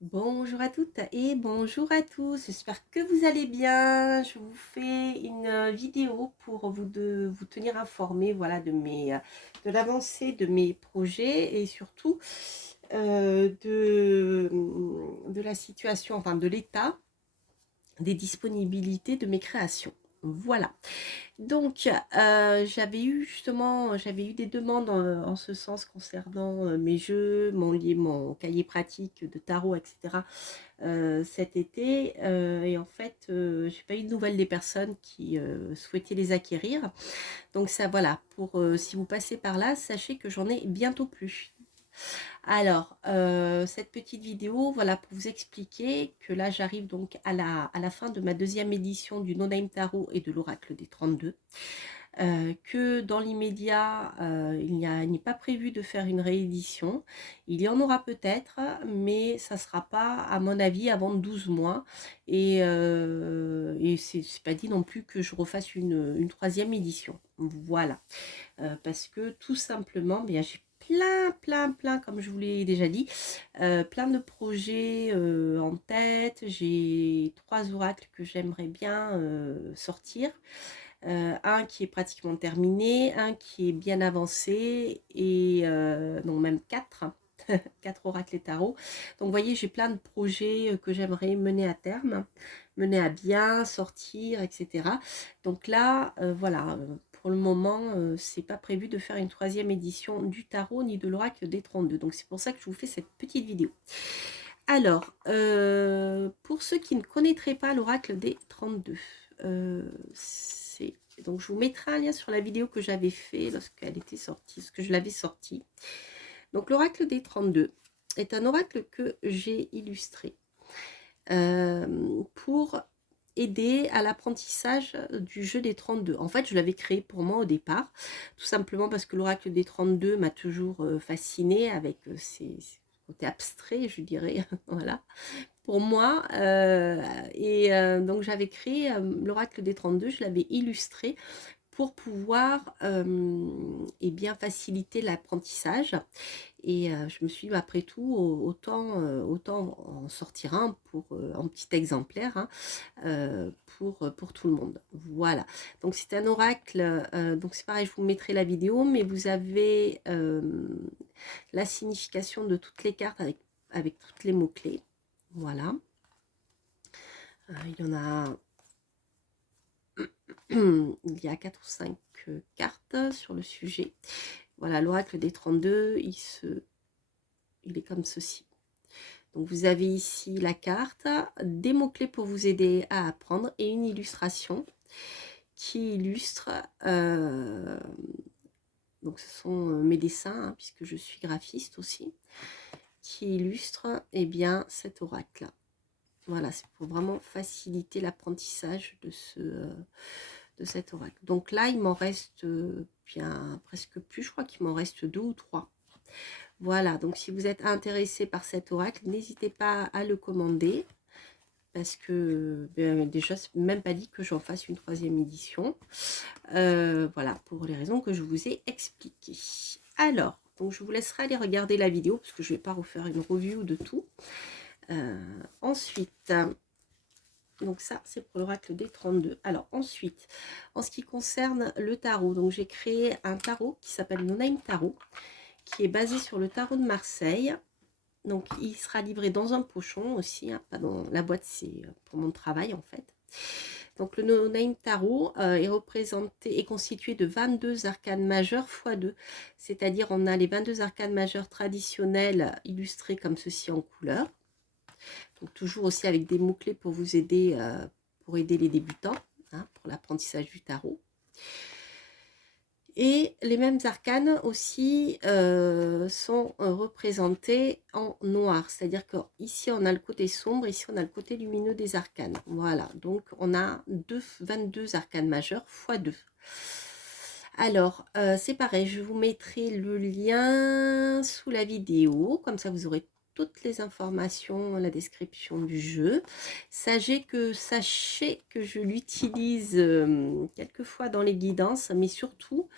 Bonjour à toutes et bonjour à tous, j'espère que vous allez bien. Je vous fais une vidéo pour vous tenir informé, voilà, de l'avancée de mes projets et surtout de la situation, enfin de l'état des disponibilités de mes créations. Voilà. Donc, j'avais eu des demandes en ce sens concernant mes jeux, mon cahier pratique de tarot, etc. Cet été. Et en fait, j'ai pas eu de nouvelles des personnes qui souhaitaient les acquérir. Donc ça, voilà, si vous passez par là, sachez que j'en ai bientôt plus. Alors, cette petite vidéo, voilà, pour vous expliquer que là, j'arrive donc à la fin de ma deuxième édition du No Name Tarot et de l'Oracle des 32. Que dans l'immédiat, il n'est pas prévu de faire une réédition. Il y en aura peut-être, mais ça ne sera pas, à mon avis, avant 12 mois. Et c'est pas dit non plus que je refasse une troisième édition. Voilà. Parce que tout simplement, bien, j'ai plein, comme je vous l'ai déjà dit, plein de projets en tête. J'ai 3 oracles que j'aimerais bien sortir. Un qui est pratiquement terminé, un qui est bien avancé, et non, même 4, 4 oracles et tarots. Donc vous voyez, j'ai plein de projets que j'aimerais mener à terme, mener à bien, sortir, etc. Donc là, voilà, pour le moment, c'est pas prévu de faire une troisième édition du tarot ni de l'oracle des 32. Donc c'est pour ça que je vous fais cette petite vidéo. Alors, pour ceux qui ne connaîtraient pas l'oracle des 32, donc je vous mettrai un lien sur la vidéo que j'avais fait lorsqu'elle était sortie, ce que je l'avais sortie. Donc l'oracle des 32 est un oracle que j'ai illustré pour aider à l'apprentissage du jeu des 32. En fait, je l'avais créé pour moi au départ, tout simplement parce que l'oracle des 32 m'a toujours fascinée avec ses côtés abstraits, je dirais, voilà, pour moi. Donc j'avais créé l'oracle des 32, je l'avais illustré pour pouvoir et bien faciliter l'apprentissage. Et je me suis dit, après tout, autant en sortir un en petit exemplaire, hein, pour tout le monde. Voilà. Donc c'est un oracle, donc c'est pareil, je vous mettrai la vidéo, mais vous avez la signification de toutes les cartes avec toutes les mots-clés. Voilà. Il y en a il y a 4 ou 5 cartes sur le sujet. Voilà, l'oracle des 32, il est comme ceci. Donc vous avez ici la carte, des mots-clés pour vous aider à apprendre et une illustration qui illustre, donc ce sont mes dessins, hein, puisque je suis graphiste aussi, qui illustre bien cet oracle. Voilà, c'est pour vraiment faciliter l'apprentissage de cet oracle. Donc là, il m'en reste bien presque plus, je crois qu'il m'en reste 2 ou 3. Voilà, donc si vous êtes intéressé par cet oracle, n'hésitez pas à le commander, parce que déjà, c'est même pas dit que j'en fasse une troisième édition. Voilà, pour les raisons que je vous ai expliquées. Alors, donc je vous laisserai aller regarder la vidéo, parce que je ne vais pas refaire une review de tout. Ensuite, donc ça, c'est pour l'oracle des 32. Alors ensuite, en ce qui concerne le tarot, donc j'ai créé un tarot qui s'appelle No Name Tarot, qui est basé sur le tarot de Marseille. Donc il sera livré dans un pochon aussi, hein, pas dans la boîte, c'est pour mon travail en fait. Donc le No Name Tarot est constitué de 22 arcanes majeures x 2. C'est-à-dire on a les 22 arcanes majeures traditionnelles illustrées comme ceci en couleur. Donc toujours aussi avec des mots-clés pour vous aider, pour aider les débutants, hein, pour l'apprentissage du tarot. Et les mêmes arcanes aussi sont représentés en noir, c'est-à-dire qu'ici on a le côté sombre, ici on a le côté lumineux des arcanes. Voilà, donc on a 22 arcanes majeures x 2. Alors, c'est pareil, je vous mettrai le lien sous la vidéo, comme ça vous aurez toutes les informations dans la description du jeu. Sachez que je l'utilise quelquefois dans les guidances, mais surtout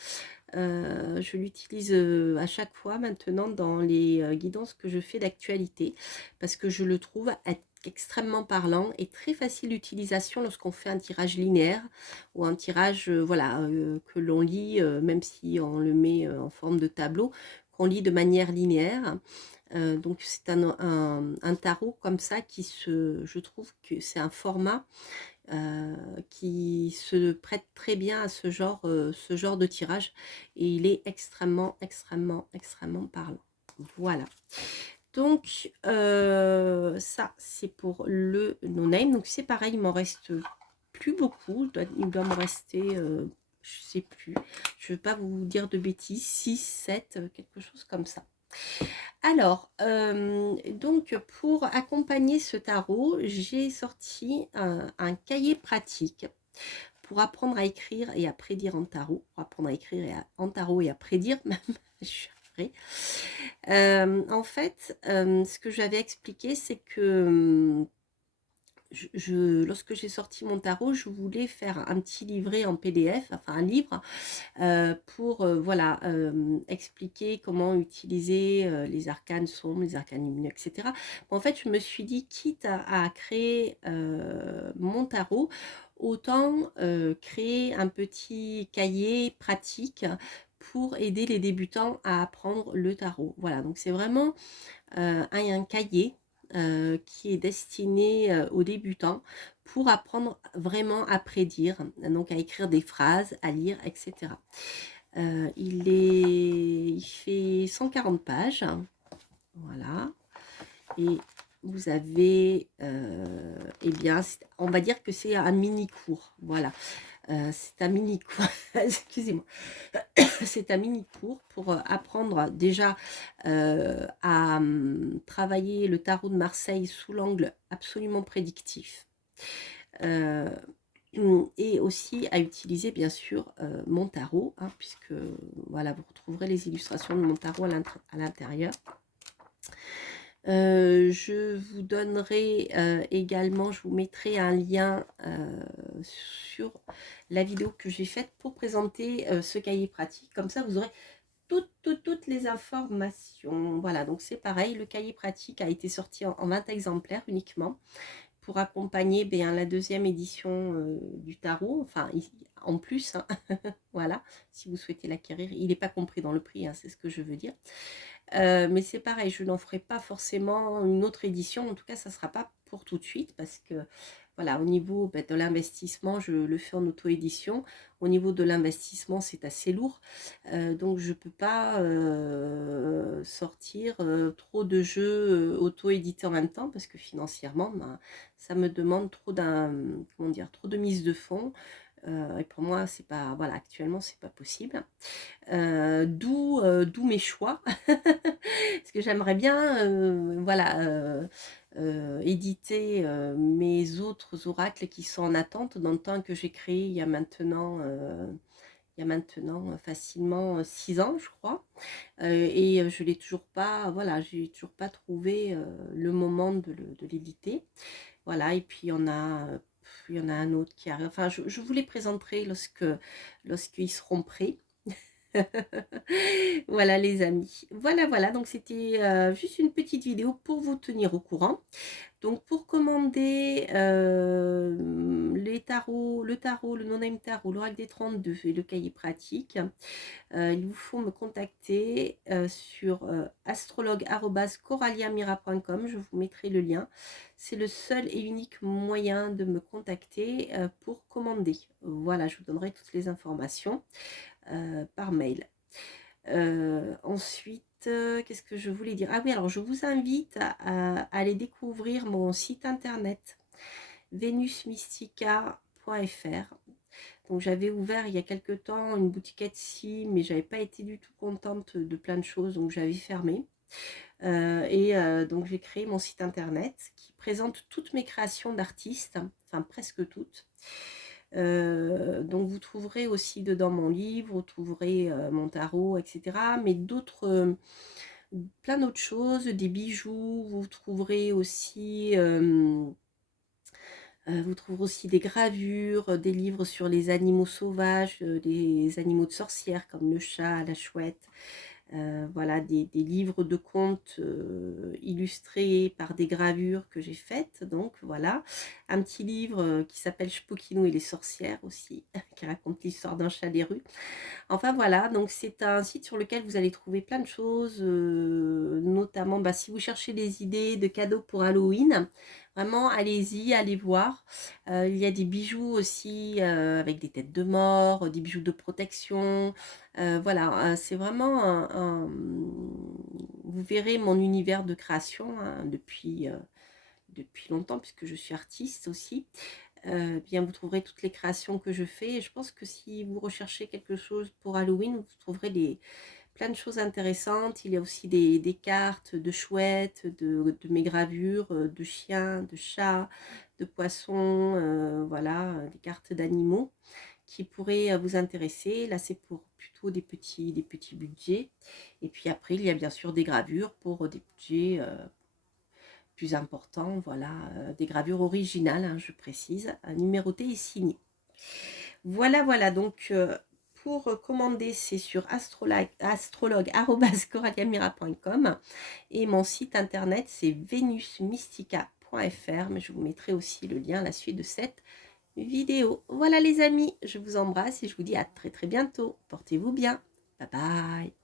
Je l'utilise à chaque fois maintenant dans les guidances que je fais d'actualité, parce que je le trouve être extrêmement parlant et très facile d'utilisation lorsqu'on fait un tirage linéaire ou un tirage voilà, que l'on lit, même si on le met en forme de tableau, qu'on lit de manière linéaire. Donc c'est un tarot comme ça je trouve que c'est un format qui se prête très bien à ce genre de tirage, et il est extrêmement, extrêmement, extrêmement parlant. Voilà. Donc, ça, c'est pour le no-name. Donc, c'est pareil, il m'en reste plus beaucoup. Il doit me rester, je sais plus, je ne veux pas vous dire de bêtises, 6, 7, quelque chose comme ça. Alors, donc pour accompagner ce tarot, j'ai sorti un cahier pratique pour apprendre à écrire et à prédire en tarot. Pour apprendre à écrire en tarot et à prédire même. Je suis arrivée. En fait, ce que j'avais expliqué, c'est que lorsque j'ai sorti mon tarot, je voulais faire un petit livret en PDF, enfin un livre, pour voilà, expliquer comment utiliser les arcanes sombres, les arcanes lumineux, etc. En fait, je me suis dit, quitte à créer mon tarot, autant créer un petit cahier pratique pour aider les débutants à apprendre le tarot. Voilà, donc c'est vraiment un cahier qui est destiné aux débutants pour apprendre vraiment à prédire, donc à écrire des phrases, à lire, etc. Il fait 140 pages, voilà, et vous avez, eh bien, on va dire que c'est un mini cours, voilà. C'est un mini cours, excusez-moi, c'est un mini cours pour apprendre déjà à travailler le tarot de Marseille sous l'angle absolument prédictif, et aussi à utiliser bien sûr mon tarot, hein, puisque voilà, vous retrouverez les illustrations de mon tarot à l'intérieur. Je vous donnerai également, je vous mettrai un lien sur la vidéo que j'ai faite pour présenter ce cahier pratique. Comme ça, vous aurez toutes les informations. Voilà, donc c'est pareil, le cahier pratique a été sorti en 20 exemplaires uniquement pour accompagner la deuxième édition du tarot, enfin en plus, hein, voilà, si vous souhaitez l'acquérir, il n'est pas compris dans le prix, hein, c'est ce que je veux dire. Mais c'est pareil, je n'en ferai pas forcément une autre édition, en tout cas ça ne sera pas pour tout de suite, parce que voilà, au niveau de l'investissement, je le fais en auto-édition. Au niveau de l'investissement, c'est assez lourd, donc je ne peux pas sortir trop de jeux auto-édités en même temps, parce que financièrement, ça me demande trop trop de mise de fonds. Et pour moi, c'est pas, voilà, actuellement, c'est pas possible. D'où mes choix, parce que j'aimerais bien, voilà, éditer mes autres oracles qui sont en attente dans le temps que j'ai créé il y a maintenant facilement 6 ans, je crois, et je l'ai toujours pas, voilà, j'ai toujours pas trouvé le moment de l'éditer. Voilà, et puis il y en a un autre qui arrive. Enfin, je vous les présenterai lorsqu'ils seront prêts. Voilà les amis. Voilà, donc c'était juste une petite vidéo pour vous tenir au courant. Donc pour commander les tarots, le no-name tarot, l'oracle des 32 et le cahier pratique, il vous faut me contacter sur astrologue@coraliamira.com. Je vous mettrai le lien. C'est le seul et unique moyen de me contacter pour commander. Voilà, je vous donnerai toutes les informations par mail. Ensuite, qu'est-ce que je voulais dire? Ah oui, alors je vous invite à aller découvrir mon site internet venusmystica.fr. Donc j'avais ouvert il y a quelque temps une boutique Etsy, mais j'avais pas été du tout contente de plein de choses, donc j'avais fermé. Donc j'ai créé mon site internet qui présente toutes mes créations d'artistes, enfin presque toutes. Donc vous trouverez aussi dedans mon livre, vous trouverez mon tarot, etc. Mais plein d'autres choses, des bijoux, vous trouverez aussi Vous trouverez aussi des gravures, des livres sur les animaux sauvages, les animaux de sorcières comme le chat, la chouette. Voilà, des livres de contes illustrés par des gravures que j'ai faites. Donc voilà, un petit livre qui s'appelle Spookino et les sorcières aussi, qui raconte l'histoire d'un chat des rues. Enfin voilà, donc c'est un site sur lequel vous allez trouver plein de choses, notamment bah, si vous cherchez des idées de cadeaux pour Halloween, vraiment allez-y, allez voir. Il y a des bijoux aussi avec des têtes de mort, des bijoux de protection. Voilà, c'est vraiment vous verrez mon univers de création hein, depuis longtemps puisque je suis artiste aussi. Bien vous trouverez toutes les créations que je fais et je pense que si vous recherchez quelque chose pour Halloween, vous trouverez plein de choses intéressantes. Il y a aussi des cartes de chouettes, de mes gravures, de chiens, de chats, de poissons, voilà, des cartes d'animaux qui pourraient vous intéresser. Là, c'est pour plutôt des petits budgets. Et puis après, il y a bien sûr des gravures pour des budgets plus importants. Voilà, des gravures originales, hein, je précise, numérotées et signées. Voilà, voilà, donc pour commander, c'est sur astrologue@coraliamira.com et mon site internet, c'est venusmystica.fr, mais je vous mettrai aussi le lien à la suite de cette vidéo. Voilà les amis, je vous embrasse et je vous dis à très très bientôt. Portez-vous bien. Bye bye.